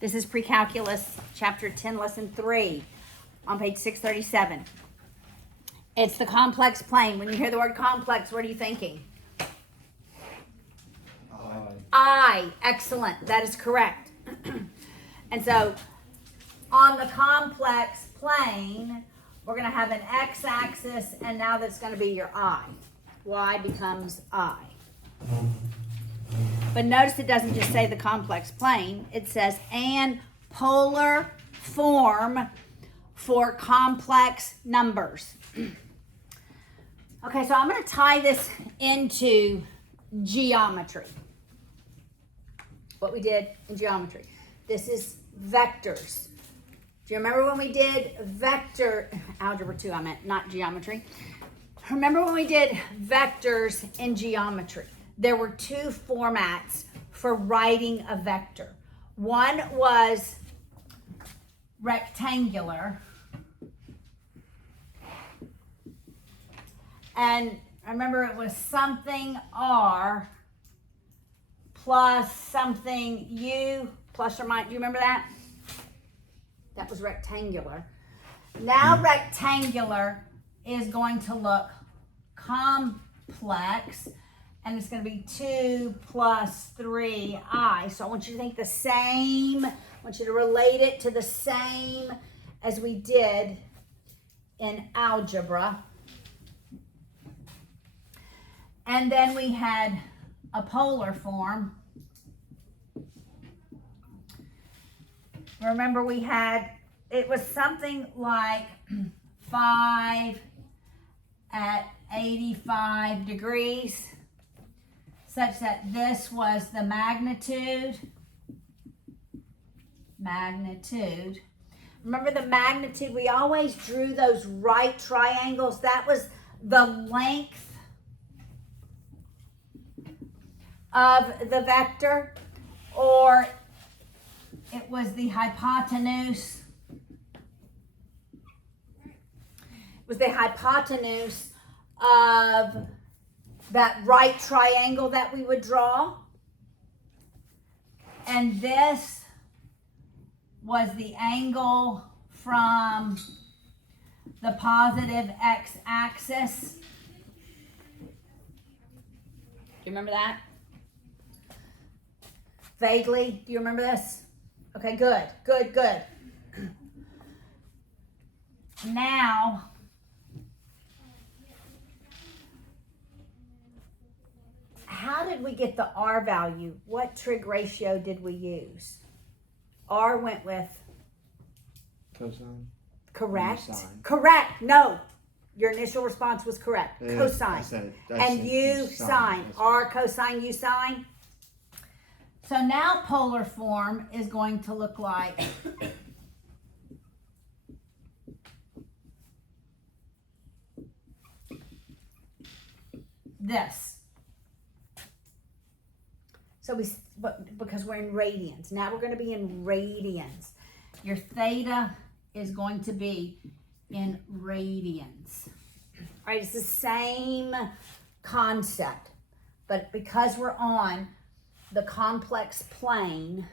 This is Precalculus, Chapter 10, Lesson 3, on page 637. It's the complex plane. When you hear the word complex, what are you thinking? I. Excellent. That is correct. And so, on the complex plane, we're going to have an x-axis, and now that's going to be your I. Y becomes I. But notice it doesn't just say the complex plane. It says, and polar form for complex numbers. Okay, so I'm going to tie this into geometry. What we did in geometry. This is vectors. Do you remember when we did vector, algebra 2 I meant, not geometry. Remember when we did vectors in geometry? There were two formats for writing a vector. One was rectangular. And I remember it was something R plus something U plus or minus. Do you remember that? That was rectangular. Now rectangular is going to look complex, and it's going to be 2 plus 3i. So I want you to think the same. I want you to relate it to the same as we did in algebra. And then we had a polar form. Remember we had, it was something like 5 at 85 degrees, such that this was the magnitude. Remember the magnitude? We always drew those right triangles. That was the length of the vector, or it was the hypotenuse. It was the hypotenuse of that right triangle that we would draw. And this was the angle from the positive x-axis. Do you remember that? Vaguely, do you remember this? Okay, good. Now, how did we get the R value? What trig ratio did we use? R went with? Cosine. Correct. Sine. Correct. No. Your initial response was correct. Yeah, Cosine. I said it. And U sine. R cosine, U sine. So now polar form is going to look like this. So because we're in radians. Now we're going to be in radians. Your theta is going to be in radians. All right, it's the same concept, but because we're on the complex plane,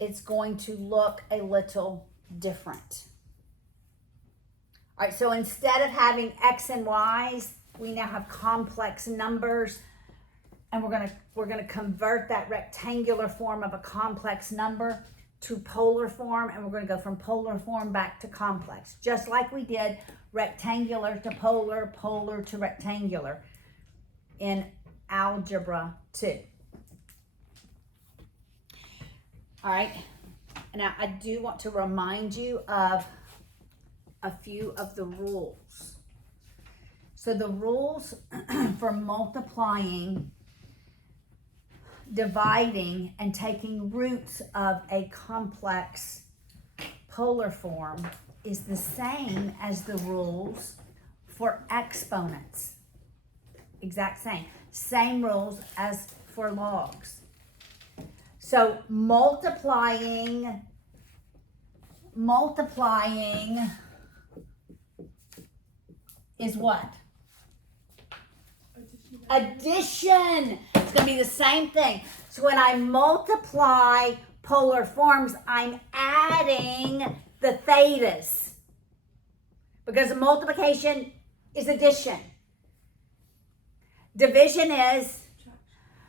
it's going to look a little different. All right, so instead of having x and y's, we now have complex numbers, and we're gonna convert that rectangular form of a complex number to polar form, and we're going to go from polar form back to complex, just like we did rectangular to polar, polar to rectangular in algebra 2. All right, now I do want to remind you of a few of the rules. So the rules for multiplying, dividing, and taking roots of a complex polar form is the same as the rules for exponents. Exact same. Same rules as for logs. So multiplying is what? Addition. It's going to be the same thing. So when I multiply polar forms, I'm adding the thetas. Because multiplication is addition. Division is,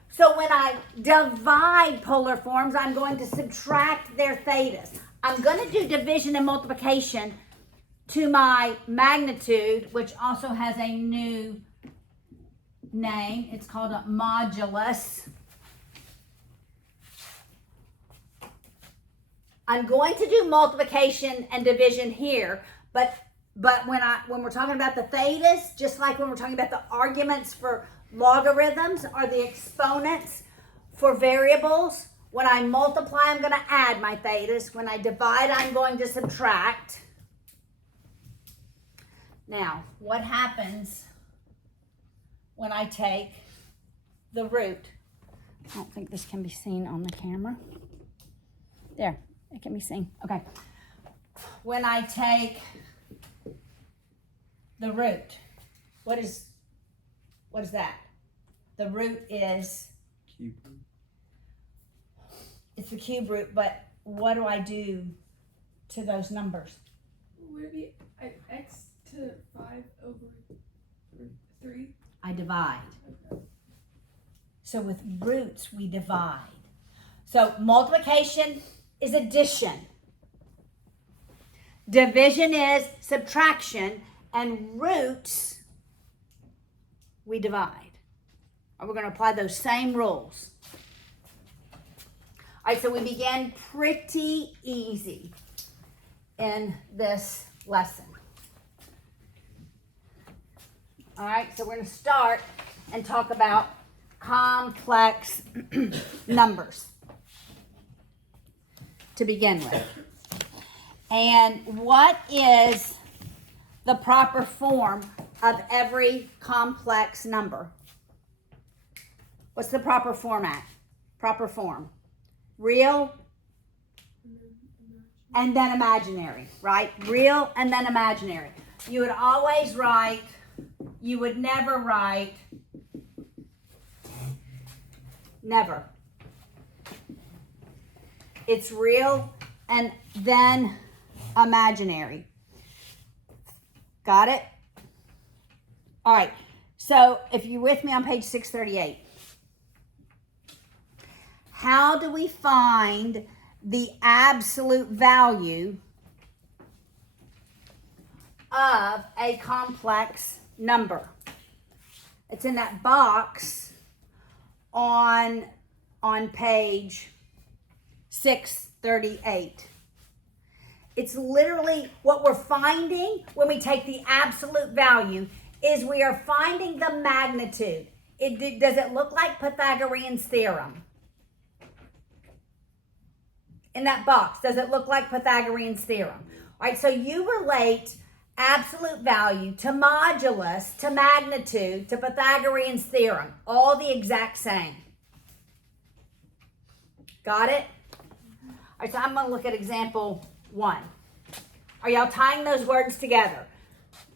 so when I divide polar forms, I'm going to subtract their thetas. I'm going to do division and multiplication to my magnitude, which also has a new name. It's called a modulus. I'm going to do multiplication and division here, but when we're talking about the thetas, just like when we're talking about the arguments for logarithms or the exponents for variables, when I multiply, I'm going to add my thetas. When I divide, I'm going to subtract. Now, what happens when I take the root? I don't think this can be seen on the camera. There, it can be seen. Okay. When I take the root, what is that? The root is Cube. It's the cube root, but what do I do to those numbers? Would it be x to 5 over 3? I divide. Okay. So with roots, we divide. So multiplication is addition. Division is subtraction. And roots, we divide. And we're going to apply those same rules. All right, so we began pretty easy in this lesson. All right, so we're going to start and talk about complex numbers to begin with. And what is the proper form of every complex number? What's the proper format? Proper form. Real and then imaginary, right? Real and then imaginary. You would always write, you would never write, never. It's real and then imaginary. Got it? All right. So if you're with me on page 638, how do we find the absolute value of a complex number? It's in that box on page 638. It's literally what we're finding when we take the absolute value is we are finding the magnitude. Does it look like Pythagorean's theorem? In that box, does it look like Pythagorean's theorem? All right, so you relate absolute value to modulus, to magnitude, to Pythagorean's theorem. All the exact same. Got it? All right, so I'm going to look at example 1. Are y'all tying those words together?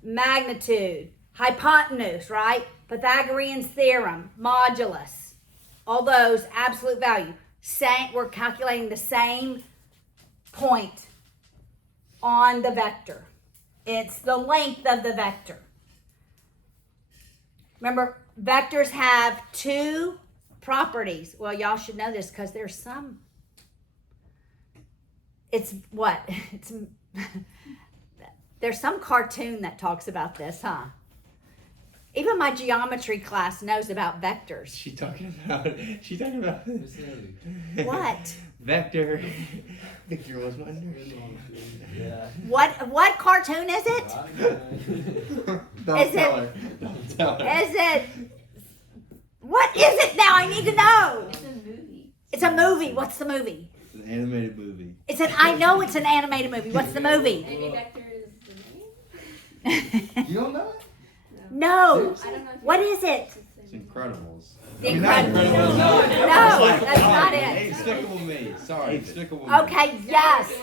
Magnitude, hypotenuse, right? Pythagorean's theorem, modulus. All those, absolute value. Same, we're calculating the same point on the vector. It's the length of the vector. Remember, vectors have two properties. Well, y'all should know this because there's some. It's what? It's there's some cartoon that talks about this, huh? Even my geometry class knows about vectors. She talking about What? Vector. Victor was my nerd. Yeah. What cartoon is it? Don't Is tell it- her. Don't tell her. Is it? What is it now? I need to know. It's a movie. It's a movie. What's the movie? It's an animated movie. I know it's an animated movie. What's the movie? Maybe Vector is the name? You don't know it? No. I don't know if What is it? It's Incredibles. The I mean, not Incredibles. No, No, that's not Hey, it. Despicable Me. Sorry, Despicable Me. Okay, yes.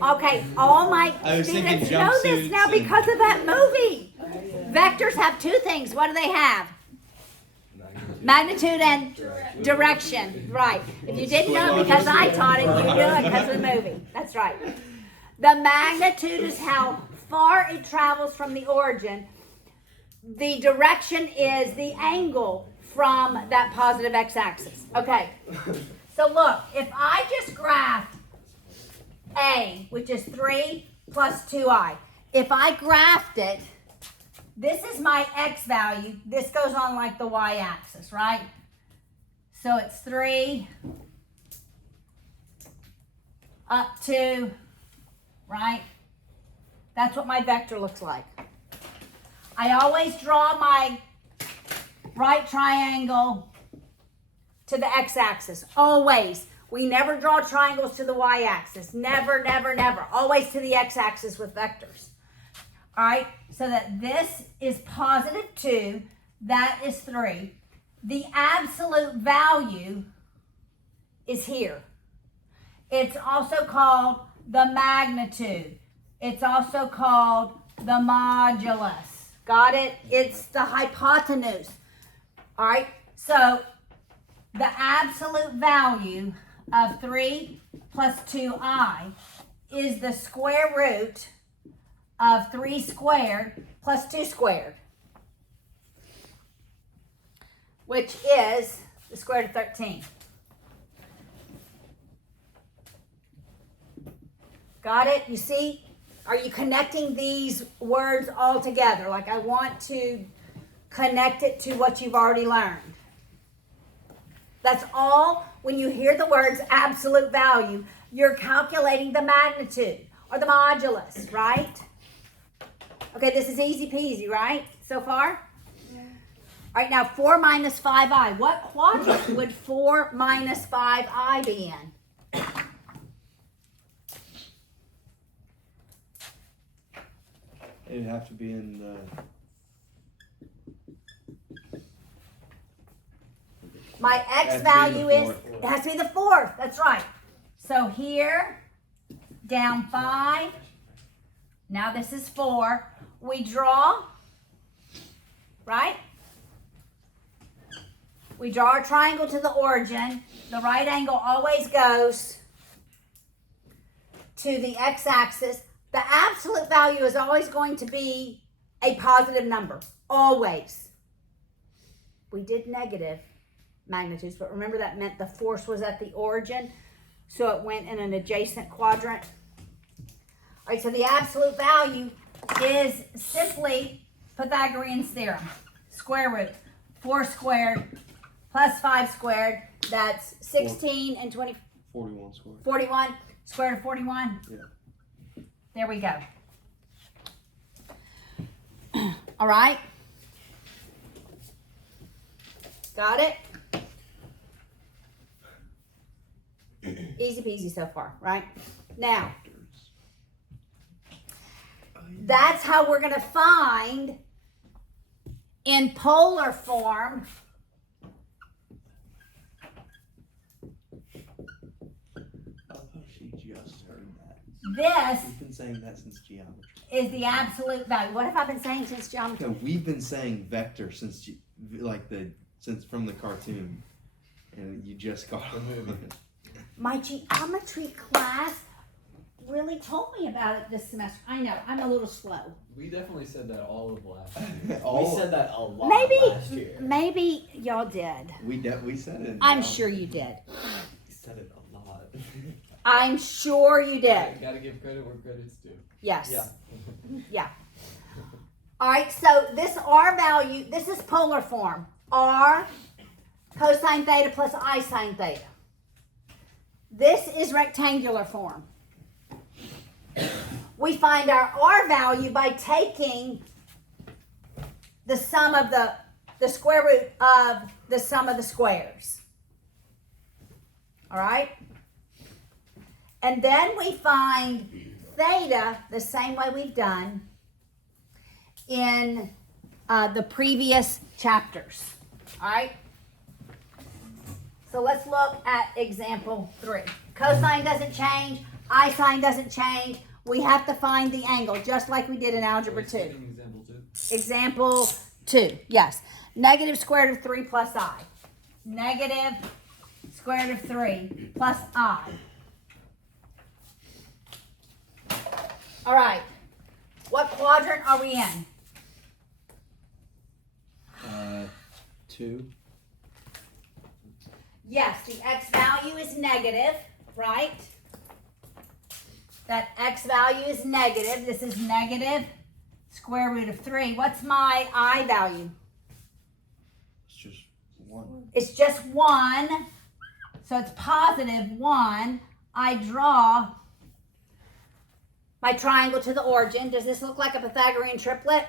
Okay, all my I was thinking students know this jumpsuits now and- because of that movie. Vectors have two things. What do they have? Magnitude and direction, right. If you didn't know because I taught it, you knew it because of the movie. That's right. The magnitude is how far it travels from the origin. The direction is the angle from that positive x-axis. Okay, so look, if I just graphed A, which is 3 plus 2i, if I graphed it, this is my x value. This goes on like the y-axis, right? So it's 3 up to, right? That's what my vector looks like. I always draw my right triangle to the x-axis. Always. We never draw triangles to the y-axis. Never, never, never. Always to the x-axis with vectors. All right, so that this is positive 2, that is 3. The absolute value is here. It's also called the magnitude. It's also called the modulus. Got it? It's the hypotenuse. All right, so the absolute value of 3 plus 2i is the square root of 3 squared plus 2 squared, which is the square root of 13. Got it? You see? Are you connecting these words all together? Like I want to connect it to what you've already learned. That's all. When you hear the words absolute value, you're calculating the magnitude or the modulus, right? Okay, this is easy peasy, right? So far? Yeah. All right, now 4 minus 5i. What quadrant would 4 minus 5i be in? It'd have to be in the... My x value is, it has to be the fourth. That's right. So here, down 5. Now this is 4. We draw, right? We draw our triangle to the origin. The right angle always goes to the x-axis. The absolute value is always going to be a positive number. Always. We did negative magnitudes, but remember that meant the force was at the origin, so it went in an adjacent quadrant. All right, so the absolute value is simply Pythagorean theorem. Square root. 4 squared plus 5 squared. That's 16 and 20. 41 squared. 41. Square root of 41. Yeah. There we go. All right. Got it? Easy peasy so far, right? Now, that's how we're going to find in polar form this. We've been saying that since geometry. Is the absolute value. What have I been saying since geometry? No, we've been saying vector since since from the cartoon, and you just got the movie. My geometry class really told me about it this semester. I know, I'm a little slow. We definitely said that all of last year. All- We said that a lot last year. Maybe y'all did. We said it. I'm sure you did. We said it a lot. I'm sure you did. Gotta give credit where credit's due. Yes. Yeah. Yeah. All right, so this R value, this is polar form. R cosine theta plus I sine theta. This is rectangular form. We find our R value by taking the sum of the square root of the sum of the squares. All right? And then we find theta the same way we've done in the previous chapters. All right? So let's look at example 3. Cosine doesn't change. I sine doesn't change. We have to find the angle, just like we did in algebra 2. Example 2. Example 2, yes. Negative square root of 3 plus I. Negative square root of 3 plus I. All right. What quadrant are we in? 2. Yes, the x value is negative, right? That x value is negative. This is negative square root of 3. What's my I value? It's just 1. It's just 1. So it's positive 1. I draw my triangle to the origin. Does this look like a Pythagorean triplet?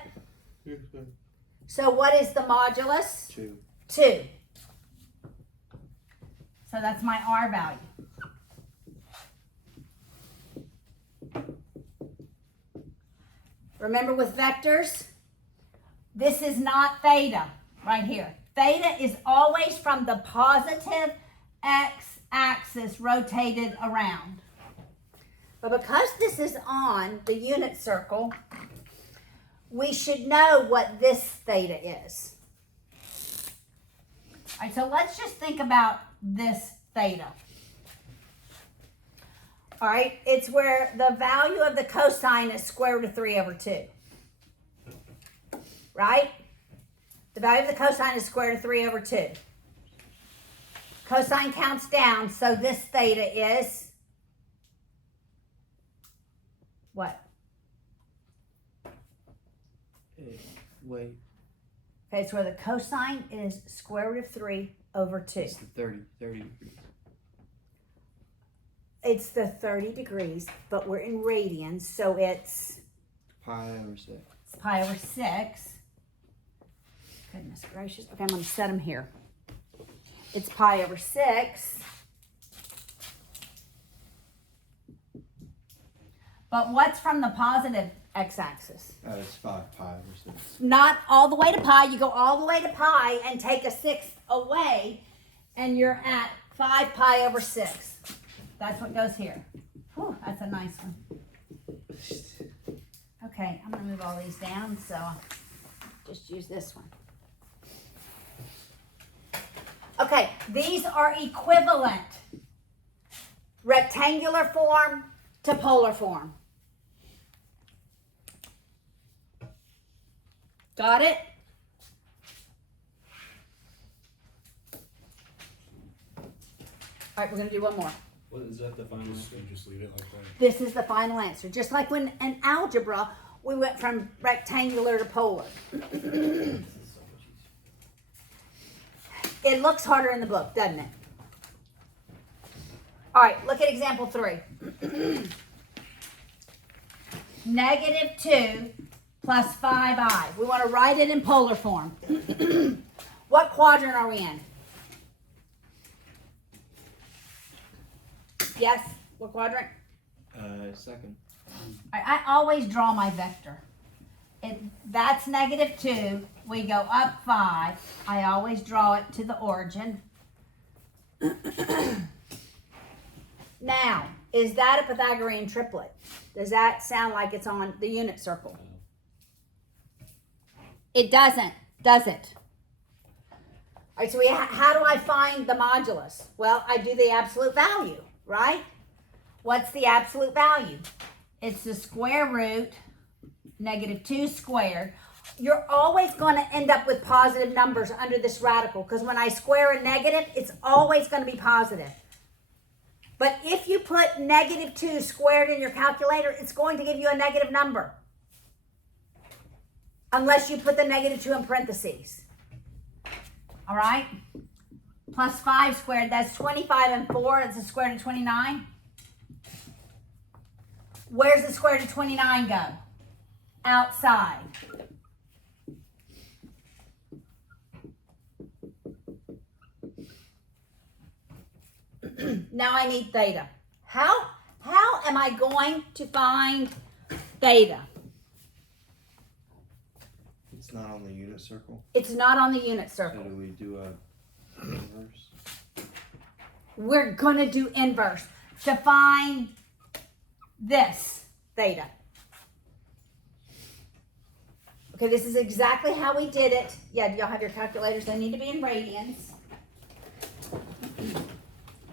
So what is the modulus? 2. 2. So that's my R value. Remember with vectors, this is not theta right here. Theta is always from the positive x-axis rotated around. But because this is on the unit circle, we should know what this theta is. All right, so let's just think about this theta. All right, it's where the value of the cosine is square root of 3 over 2. Right? The value of the cosine is square root of 3 over 2. Cosine counts down, so this theta is what? Wait. Okay, it's where the cosine is square root of 3 over 2. It's the 30 degrees. It's the 30 degrees, but we're in radians, so it's Pi over 6. pi over 6. Goodness gracious. Okay, I'm going to set them here. It's pi over 6. But what's from the positive x-axis? It's 5 pi over 6. Not all the way to pi. You go all the way to pi and take a 6th away, and you're at 5 pi over 6. That's what goes here. Whew, that's a nice one. Okay, I'm going to move all these down, so I'll just use this one. Okay, these are equivalent. Rectangular form to polar form. Got it? All right, we're going to do one more. What is that the final answer? Just leave it like that. This is the final answer. Just like when in algebra, we went from rectangular to polar. It looks harder in the book, doesn't it? All right, look at example 3. Negative 2 plus 5i. We want to write it in polar form. What quadrant are we in? Yes? What quadrant? Second. I always draw my vector. That's negative 2. We go up 5. I always draw it to the origin. Now, is that a Pythagorean triplet? Does that sound like it's on the unit circle? It doesn't, does it? All right, so how do I find the modulus? Well, I do the absolute value, right? What's the absolute value? It's the square root, negative 2 squared. You're always going to end up with positive numbers under this radical because when I square a negative, it's always going to be positive. But if you put negative 2 squared in your calculator, it's going to give you a negative number. Unless you put the negative 2 in parentheses. All right? Plus 5 squared, that's 25 and 4. That's the square root of 29. Where's the square root of 29 go? Outside. Now I need theta. How am I going to find theta? It's not on the unit circle. It's not on the unit So circle. do we do a inverse? We're going to do inverse to find this theta. Okay, this is exactly how we did it. Yeah, do y'all have your calculators? They need to be in radians.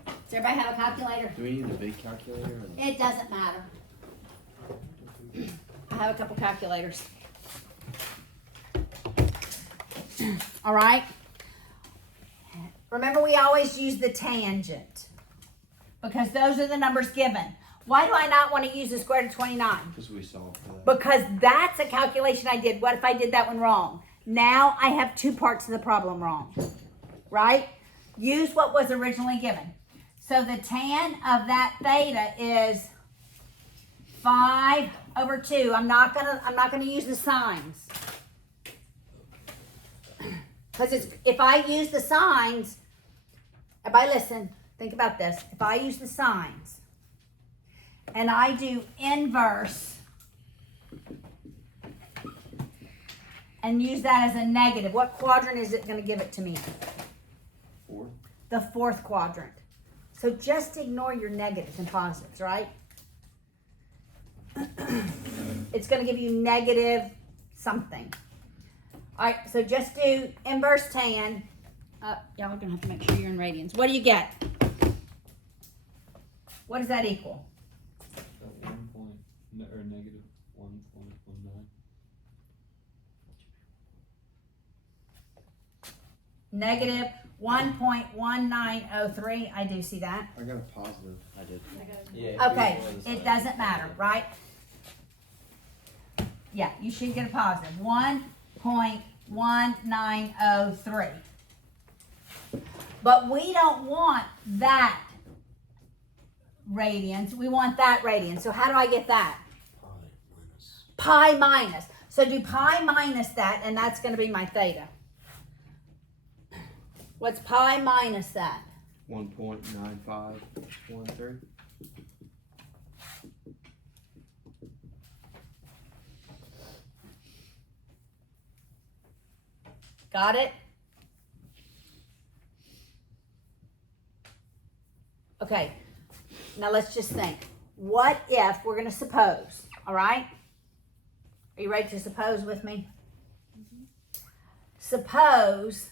Does everybody have a calculator? Do we need a big calculator? Or It doesn't matter. I have a couple calculators. All right. Remember, we always use the tangent because those are the numbers given. Why do I not want to use the square root of 29? Because we solved for that. Because that's a calculation I did. What if I did that one wrong? Now I have two parts of the problem wrong, right? Use what was originally given. So the tan of that theta is 5 over 2. I'm not gonna use the signs. Because if I use the signs, everybody listen, think about this. If I use the signs and I do inverse and use that as a negative, what quadrant is it going to give it to me? 4. The fourth quadrant. So just ignore your negatives and positives, right? It's going to give you negative something. All right, so just do inverse tan. Y'all are going to have to make sure you're in radians. What do you get? What does that equal? Negative 1.19. Negative 1.1903. I do see that. I got a positive. I did. Yeah. Okay, it doesn't matter, right? Yeah, you should get a positive. 1.1903. But we don't want that radians. We want that radians. So how do I get that? Pi minus. So do pi minus that, and that's going to be my theta. What's pi minus that? 1.9513. Got it? Okay, now let's just think. What if we're going to suppose, all right? Are you ready to suppose with me? Mm-hmm. Suppose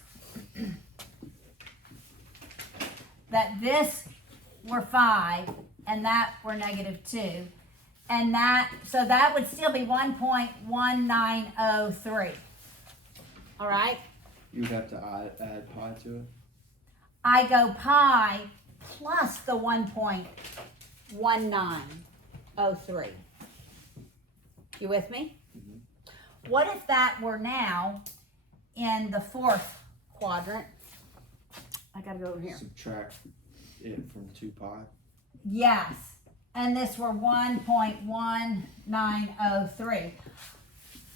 that this were 5 and that were negative 2. And so that would still be 1.1903. All right? You would have to add pi to it. I go pi plus the 1.1903. You with me? Mm-hmm. What if that were now in the fourth quadrant? I gotta go over here. Subtract it from 2 pi. Yes. And this were 1.1903.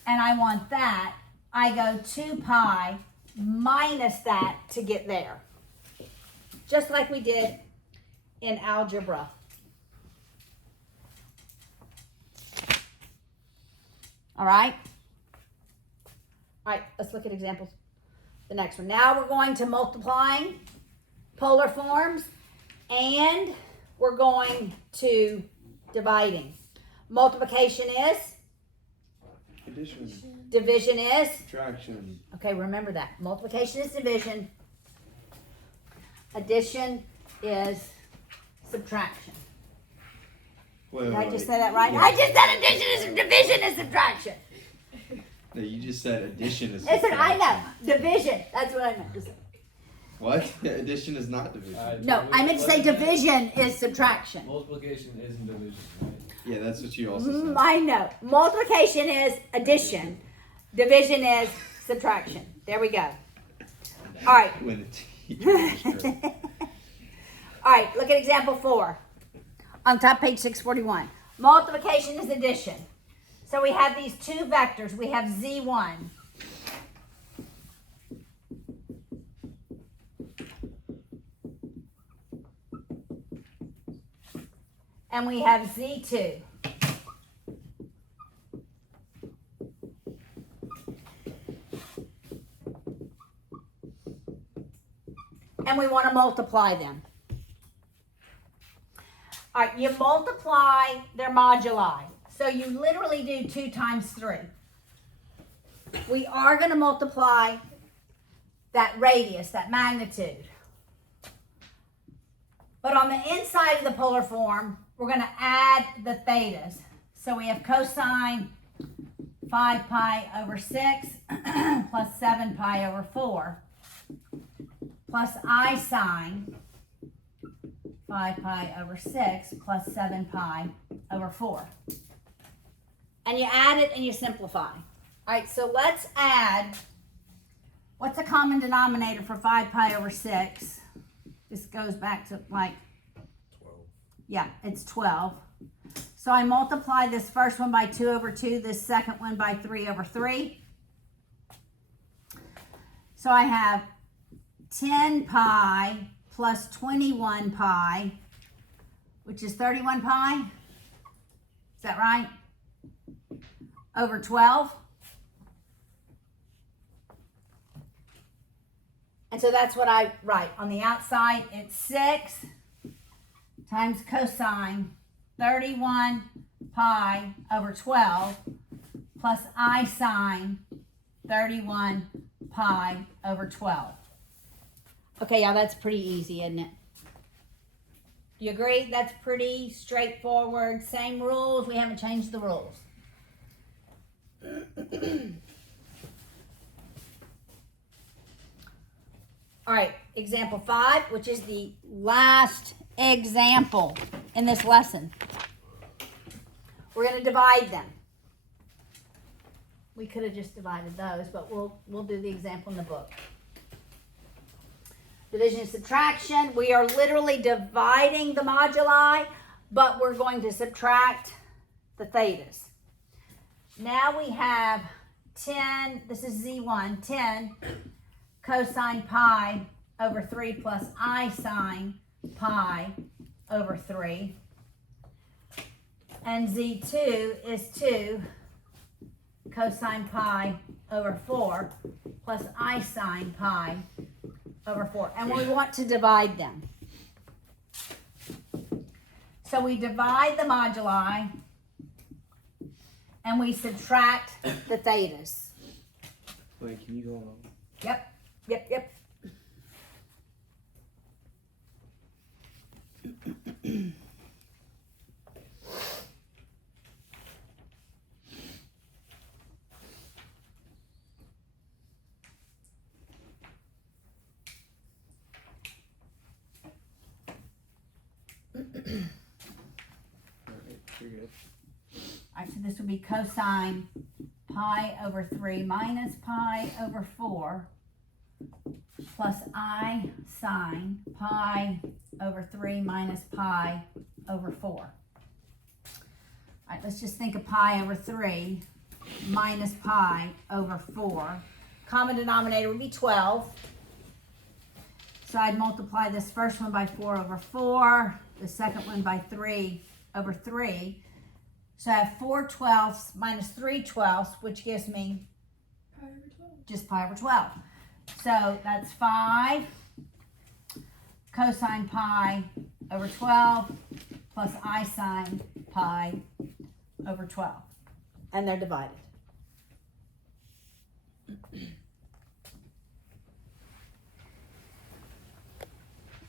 And I want that. I go 2 pi minus that to get there. Just like we did in algebra. All right? All right, let's look at examples. The next one. Now we're going to multiplying polar forms, and we're going to dividing. Multiplication is? Addition. Division is? Subtraction. Okay, remember that. Multiplication is division. Addition is subtraction. Did I just say that right? Yeah. I just said addition is division is subtraction. No, you just said addition is Listen, I subtraction. know. Division. That's what I meant to say. What? Addition is not division. No, I meant to say division is subtraction. Multiplication isn't division, right? Yeah, that's what you also said. I know. Multiplication is addition. Division is subtraction. There we go. All right. When the teacher was strict. All right, look at example 4. On top page 641. Multiplication is addition. So we have these two vectors. We have z1. And we have z2. And we want to multiply them. All right, you multiply their moduli. So you literally do 2 times 3. we are going to multiply that radius, that magnitude. But on the inside of the polar form, we're going to add the thetas. So we have cosine 5 pi over 6 plus 7 pi over 4 plus I sine 5 pi over 6 plus 7 pi over 4. And you add it and you simplify. All right, so let's add, what's a common denominator for 5 pi over 6? This goes back to like, 12. yeah, it's 12. So I multiply this first one by 2 over 2, this second one by 3 over 3. So I have 10 pi plus 21 pi, which is 31 pi. Is that right? Over 12. And so that's what I write. On the outside, it's 6 times cosine 31 pi over 12 plus I sine 31 pi over 12. Okay, y'all, that's pretty easy, isn't it? Do you agree? That's pretty straightforward. Same rules. We haven't changed the rules. All right, example 5, which is the last example in this lesson. We're going to divide them. We could have just divided those, but we'll do the example in the book. Division and subtraction. We are literally dividing the moduli, but we're going to subtract the thetas. Now we have 10, this is Z1, 10 cosine pi over 3 plus I sine pi over 3. And Z2 is 2 cosine pi over 4 plus I sine pi over 4. And we want to divide them. So we divide the moduli and we subtract the thetas. Wait, can you go on? Yep. Alright, you're good. All right, so this would be cosine pi over 3 minus pi over 4 plus I sine pi over 3 minus pi over 4. All right, let's just think of pi over 3 minus pi over 4. Common denominator would be 12. So I'd multiply this first one by 4 over 4, the second one by 3 over 3. So I have 4 twelfths minus 3 twelfths, which gives me Pi over 12. just pi over 12. So that's 5 cosine pi over 12 plus I sine pi over 12. And they're divided.